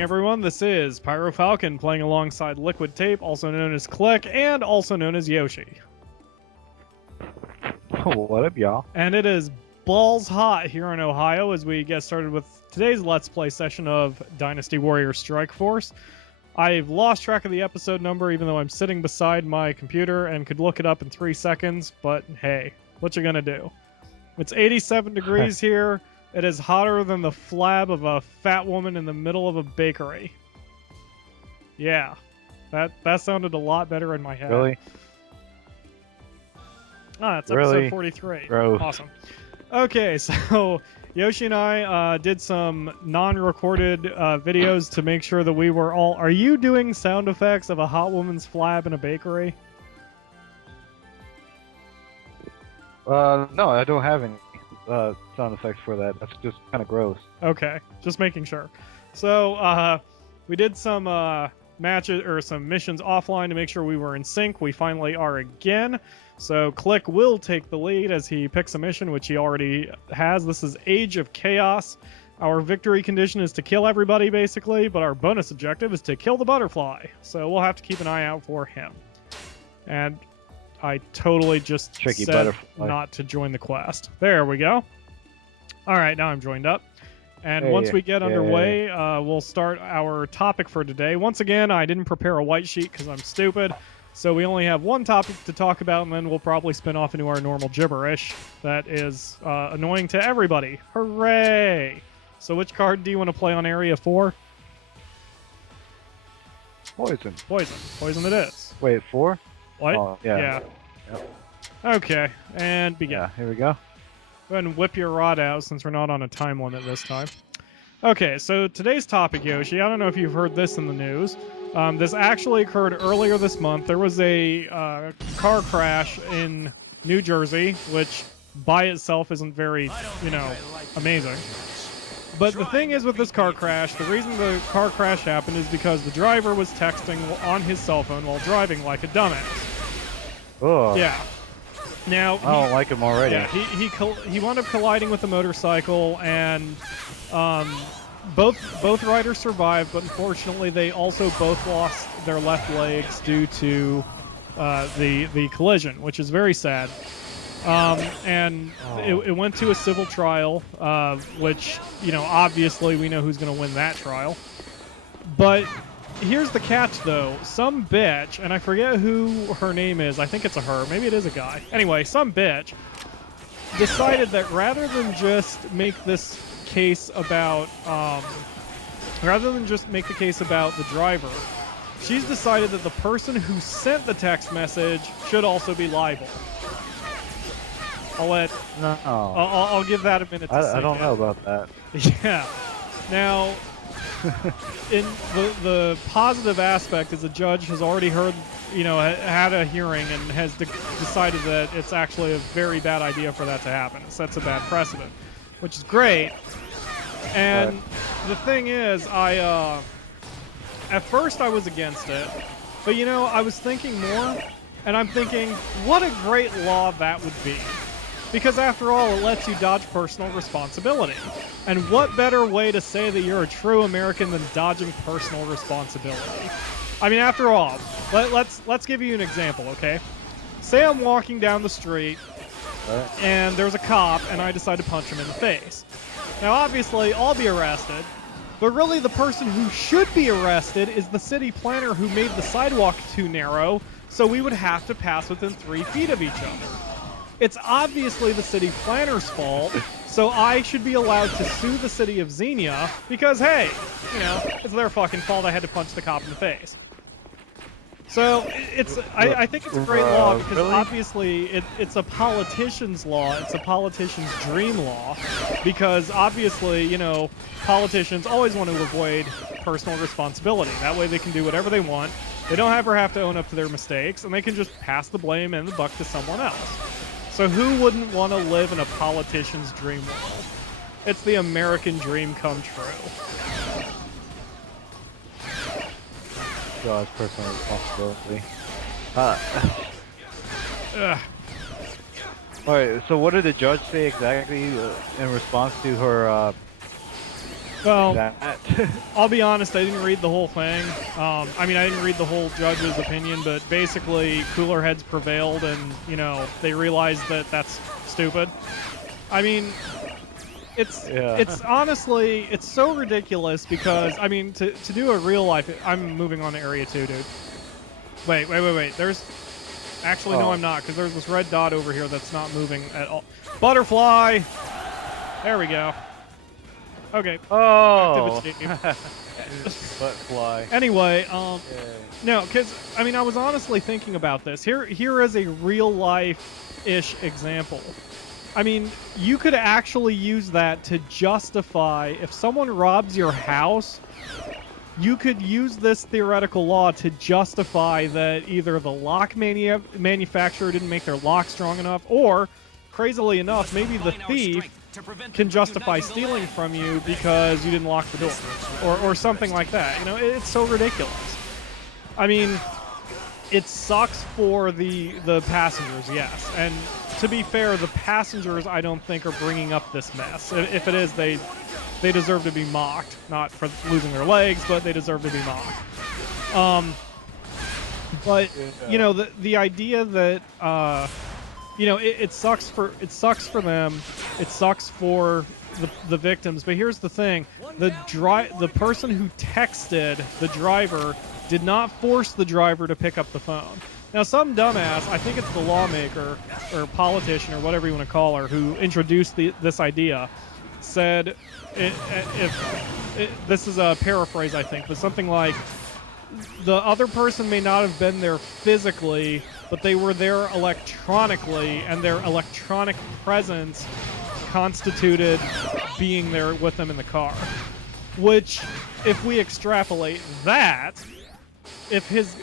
morning, everyone. This is PyroFalkon playing alongside Liquid Tape, also known as Click, and also known as Yoshi. Oh, what up, y'all? And it is balls hot here in Ohio as we get started with today's Let's Play session of Dynasty Warriors Strikeforce. I've lost track of the episode number, even though I'm sitting beside my computer and could look it up in 3 seconds, but hey, what you gonna do? It's 87 degrees here. It is hotter than the flab of a fat woman in the middle of a bakery. Yeah, that sounded a lot better in my head. Really? Ah, it's Really? episode 43. Gross. Awesome. Okay, so Yoshi and I did some non-recorded videos to make sure that we were all... Are you doing sound effects of a hot woman's flab in a bakery? No, I don't have any sound effects for that. That's just kind of gross. Okay, just making sure. So, we did some matches or some missions offline to make sure we were in sync. We finally are again. So Click will take the lead as he picks a mission, which he already has. This is Age of Chaos. Our victory condition is to kill everybody, basically, but our bonus objective is to kill the butterfly. So we'll have to keep an eye out for him. And I totally just Tricky said butterfly. not to join the quest. There we go. All right, now I'm joined up. And Hey, once we get yeah. underway, we'll start our topic for today. Once again, I didn't prepare a white sheet because I'm stupid. So we only have one topic to talk about, and then we'll probably spin off into our normal gibberish. That is annoying to everybody. Hooray! So which card do you want to play on Area 4? Poison. Poison. Poison it is. Wait, 4? What? Oh, yeah. Yep. Okay, and begin. Yeah, here we go. Go ahead and whip your rod out since we're not on a time limit this time. Okay, so today's topic, Yoshi, I don't know if you've heard this in the news. This actually occurred earlier this month. There was a car crash in New Jersey, which by itself isn't very, amazing. But the thing is with this car crash, the reason the car crash happened is because the driver was texting on his cell phone while driving like a dumbass. Oh. Yeah. Now, I don't like him already. Yeah, he wound up colliding with a motorcycle, and both riders survived, but unfortunately they also both lost their left legs due to the collision, which is very sad. And it went to a civil trial, which, obviously we know who's going to win that trial. But here's the catch, though. Some bitch, and I forget who her name is. I think it's a her. Maybe it is a guy. Anyway, some bitch decided that rather than just make this case about, rather than just make the case about the driver, she's decided that the person who sent the text message should also be liable. I'll give that a minute to I don't know about that. Yeah. Now, in the positive aspect is the judge has already heard, had a hearing and has decided that it's actually a very bad idea for that to happen. It sets a bad precedent, which is great. And the thing is, at first I was against it, but I was thinking more, and I'm thinking, what a great law that would be. Because after all, it lets you dodge personal responsibility. And what better way to say that you're a true American than dodging personal responsibility? I mean, after all, let's give you an example, okay? Say I'm walking down the street, and there's a cop, and I decide to punch him in the face. Now, obviously, I'll be arrested, but really the person who should be arrested is the city planner who made the sidewalk too narrow, so we would have to pass within 3 feet of each other. It's obviously the city planner's fault, so I should be allowed to sue the city of XENIA because, hey, it's their fucking fault I had to punch the cop in the face. So I think it's a great law because obviously it's a politician's law. It's a politician's dream law because obviously, politicians always want to avoid personal responsibility. That way they can do whatever they want. They don't ever have to own up to their mistakes, and they can just pass the blame and the buck to someone else. So who wouldn't want to live in a politician's dream world? It's the American dream come true. Dodge personal responsibility. Alright, so what did the judge say exactly in response to her Well, that. I'll be honest, I didn't read the whole thing. I mean, I didn't read the whole judge's opinion, but basically, cooler heads prevailed, and you know they realized that that's stupid. I mean, it's honestly it's so ridiculous because I mean to do a real life. I'm moving on to area 2, dude. Wait. There's actually no, I'm not because there's this red dot over here that's not moving at all. Butterfly. There we go. Okay. Oh. Butterfly. Anyway, no, because I mean, I was honestly thinking about this. Here is a real life-ish example. I mean, you could actually use that to justify if someone robs your house. You could use this theoretical law to justify that either the lock manufacturer didn't make their lock strong enough, or, crazily enough, maybe the thief can justify stealing from you because you didn't lock the door, or something like that. You know, it's so ridiculous. I mean, it sucks for the passengers, yes, and to be fair, the passengers I don't think are bringing up this mess. If it is, they deserve to be mocked, not for losing their legs, but they deserve to be mocked. But you know, the idea that you know, it sucks for them. It sucks for the victims. But here's the thing: the person who texted the driver did not force the driver to pick up the phone. Now, some dumbass, I think it's the lawmaker or politician or whatever you want to call her, who introduced this idea, said, this is a paraphrase, I think, but something like, the other person may not have been there physically, but they were there electronically, and their electronic presence constituted being there with them in the car. Which, if we extrapolate that, if his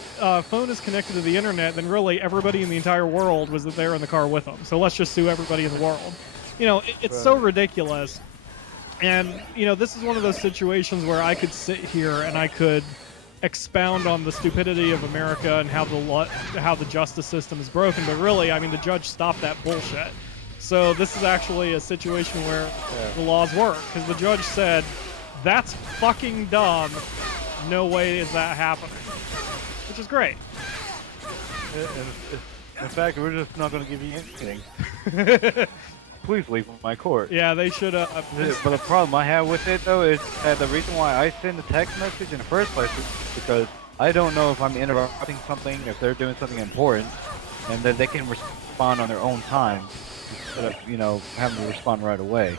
phone is connected to the internet, then really everybody in the entire world was there in the car with him. So let's just sue everybody in the world. You know, it's so ridiculous. And, you know, this is one of those situations where I could sit here and I could expound on the stupidity of America and how the justice system is broken. But really, I mean, the judge stopped that bullshit. So this is actually a situation where the laws work. Because the judge said, that's fucking dumb. No way is that happening. Which is great. In fact, we're just not going to give you anything. Please leave my court. Yeah, they should have. But the problem I have with it, though, is that the reason why I send a text message in the first place is because I don't know if I'm interrupting something, if they're doing something important, and then they can respond on their own time instead of, you know, having to respond right away.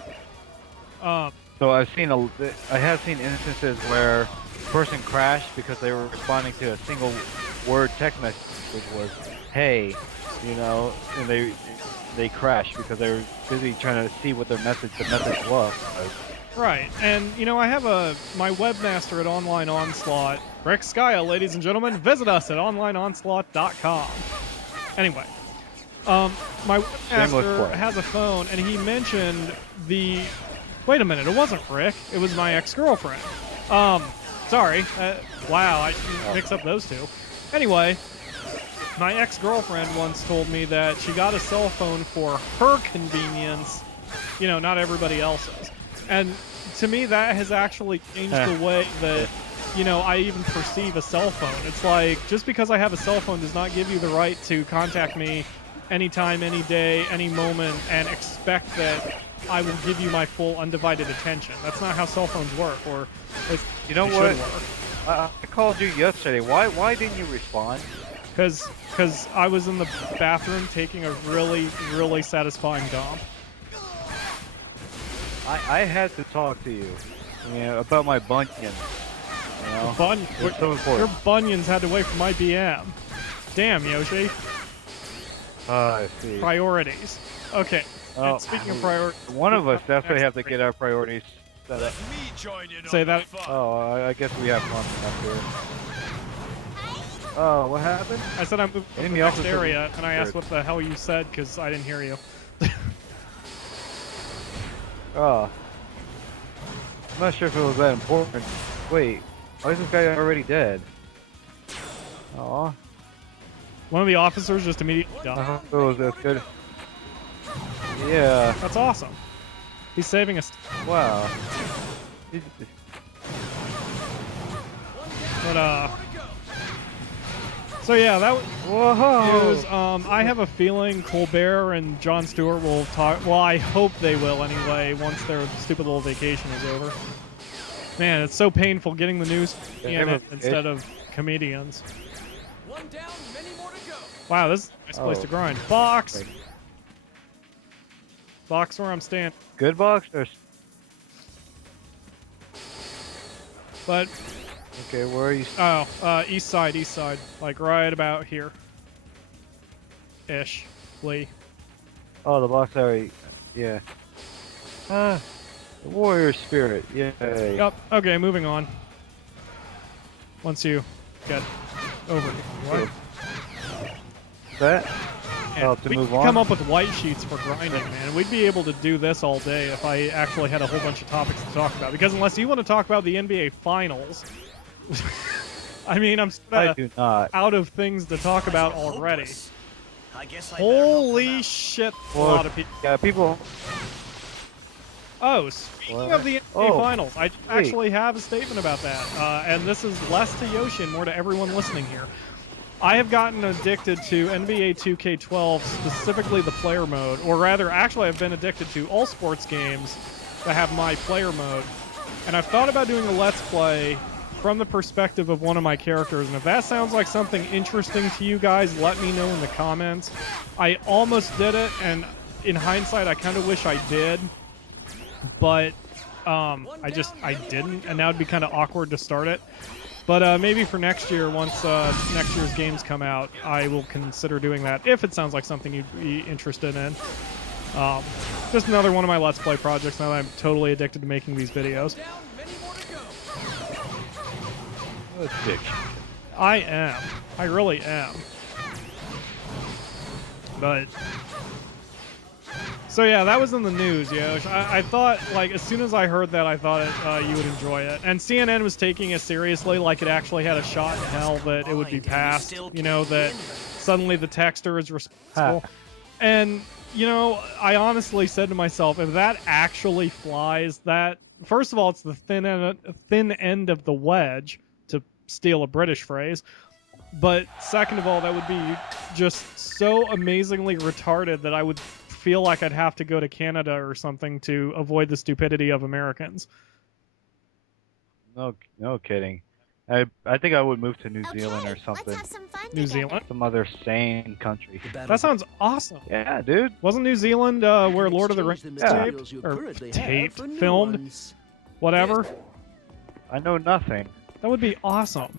So I have seen instances where a person crashed because they were responding to a single word text message, which was, hey, you know, and they crashed because they were busy trying to see what the message was. Right, and you know, I have my webmaster at Online Onslaught, Rick Skya, ladies and gentlemen. Visit us at onlineonslaught.com. Anyway, my webmaster has a phone, and he mentioned the. Wait a minute, it wasn't Rick. It was my ex-girlfriend. Sorry. Wow, I mix up those two. Anyway, my ex-girlfriend once told me that she got a cell phone for her convenience, you know, not everybody else's. And to me, that has actually changed the way that, you know, I even perceive a cell phone. It's like, just because I have a cell phone does not give you the right to contact me anytime, any day, any moment, and expect that I will give you my full undivided attention. That's not how cell phones work, or at least you know what? I called you yesterday. Why didn't you respond? Because I was in the bathroom taking a really, really satisfying dump. I had to talk to you, about my bunions. You know, it's so important. Your bunions had to wait for my BM. Damn, Yoshi. I see. Priorities. Okay. And speaking of priorities, one of us definitely have to get our priorities set up. Say that. Oh, I guess we have fun up here. Oh, what happened? I said I'm moving to the next area, and I asked what the hell you said because I didn't hear you. Oh. I'm not sure if it was that important. Wait, why is this guy already dead? Aw. One of the officers just immediately died. I hope it was that good. Yeah. That's awesome. He's saving us. Wow. But so yeah, that was I have a feeling Colbert and Jon Stewart will talk. Well, I hope they will anyway. Once their stupid little vacation is over. Man, it's so painful getting the news instead of comedians. One down, many more to go. Wow, this is a nice place to grind. Box. Box where I'm standing. Good box or? But. Okay, where are you? Oh, east side, like right about here. Ish, Lee. Oh, the box area. Yeah. The warrior spirit. Yay. Yep. Okay, moving on. Once you get over here. What? That? Yeah, to we move could on? come up with white sheets for grinding, man. We'd be able to do this all day if I actually had a whole bunch of topics to talk about. Because unless you want to talk about the NBA Finals, I mean, I'm I do not. out of things to talk about already. I guess Holy shit! A lot of people. Yeah, people. Oh, speaking of the NBA Finals, I actually have a statement about that, and this is less to Yoshi and more to everyone listening here. I have gotten addicted to NBA 2K12, specifically the player mode, or rather, actually, I've been addicted to all sports games that have my player mode, and I've thought about doing a Let's Play from the perspective of one of my characters, and if that sounds like something interesting to you guys, let me know in the comments. I almost did it, and in hindsight, I kind of wish I did, but I didn't, and now it'd be kind of awkward to start it. But maybe for next year, once next year's games come out, I will consider doing that, if it sounds like something you'd be interested in. Just another one of my Let's Play projects now that I'm totally addicted to making these videos. Addiction. I am. I really am. But so yeah, that was in the news, Yosh. I thought, like, as soon as I heard that, I thought you would enjoy it. And CNN was taking it seriously, like it actually had a shot in hell that it would be passed. You know, that suddenly the texter is responsible. And, you know, I honestly said to myself, if that actually flies, that, first of all, it's the thin end of the wedge, to steal a British phrase. But second of all, that would be just so amazingly retarded that I would feel like I'd have to go to Canada or something to avoid the stupidity of Americans. No kidding. I think I would move to New Zealand or something. Let's have some fun New together. Zealand? Some other sane country. That sounds awesome. Yeah, dude. Wasn't New Zealand where Lord of the Rings filmed? Whatever. I know nothing. That would be awesome.